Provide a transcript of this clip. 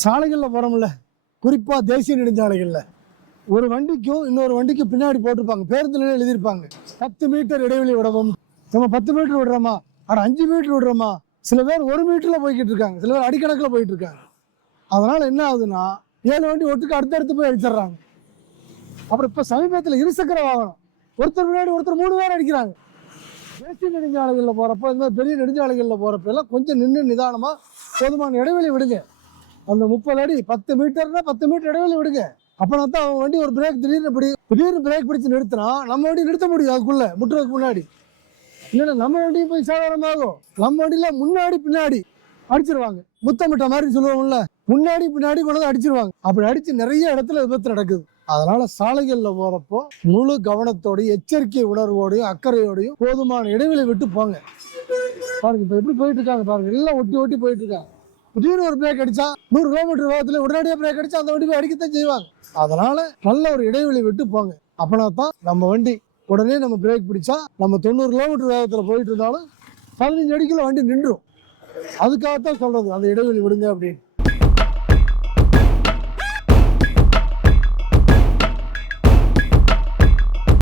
சாலைகளில் போகிறோம்ல, குறிப்பாக தேசிய நெடுஞ்சாலைகளில் ஒரு வண்டிக்கும் இன்னொரு வண்டிக்கும் பின்னாடி போட்டிருப்பாங்க, பேருந்துல எழுதியிருப்பாங்க 10 மீட்டர் இடைவெளி விடவும். நம்ம 10 மீட்டர் விடுறோமா, ஆனால் 5 மீட்டர் விடுறோமா, சில பேர் 1 மீட்டரில் போய்கிட்டு இருக்காங்க, சில பேர் அடிக்கணக்கில் போயிட்டு இருக்காங்க. அதனால் என்ன ஆகுதுன்னா 7 வண்டி ஒட்டுக்கு அடுத்தடுத்து போய் அடிச்சிடுறாங்க. அப்புறம் இப்போ சமீபத்தில் இருசக்கர வாகனம், ஒருத்தர் முன்னாடி ஒருத்தர் 3 பேர் அடிக்கிறாங்க. தேசிய நெடுஞ்சாலைகளில் போகிறப்போ, இந்த மாதிரி பெரிய நெடுஞ்சாலைகளில் போகிறப்ப எல்லாம் கொஞ்சம் நின்று நிதானமாக போதுமான இடைவெளி விடுங்க. அந்த 30 அடி 10 மீட்டர்னா 10 மீட்டர் இடைவெளி விடுங்க. அப்போனா தான் அவங்க வண்டி ஒரு பிரேக் திடீர்னு பிரேக் பிடிச்சு நிறுத்தினா நம்ம வண்டி நிறுத்த முடியும், அதுக்குள்ளே முட்டுறதுக்கு முன்னாடி. இல்லைன்னா நம்ம வண்டியும் போய் சாதாரணமாகும். நம்ம வண்டியில் முன்னாடி பின்னாடி அடிச்சிருவாங்க, முத்தமிட்ட மாதிரி சொல்லுவோம்ல, முன்னாடி பின்னாடி கொண்டு அடிச்சிருவாங்க. அப்படி அடிச்சு நிறைய இடத்துல விபத்து நடக்குது. அதனால சாலைகளில் போறப்போ முழு கவனத்தோடையும் எச்சரிக்கை உணர்வோடையும் அக்கறையோடையும் போதுமான இடைவெளி விட்டு போங்க. பாருங்க இப்போ எப்படி போயிட்டு இருக்காங்க பாருங்க, எல்லாம் ஒட்டி ஒட்டி போயிட்டு இருக்காங்க. திடீர்னு ஒரு பிரேக் அடிச்சா 100 கிலோமீட்டர் வேகத்துல உடனடியாக பிரேக் அடிச்சா அந்த வண்டி போய் அடிக்கத்தான் செய்வாங்க. அதனால நல்ல ஒரு இடைவெளி விட்டு போங்க. அப்படின்னா தான் நம்ம வண்டி உடனே நம்ம பிரேக் பிடிச்சா நம்ம 90 கிலோமீட்டர் வேகத்தில் போயிட்டு இருந்தாலும் 15 அடிக்குள்ள வண்டி நின்றும். அதுக்காகத்தான் சொல்றது அந்த இடைவெளி விடுங்க அப்படின்னு.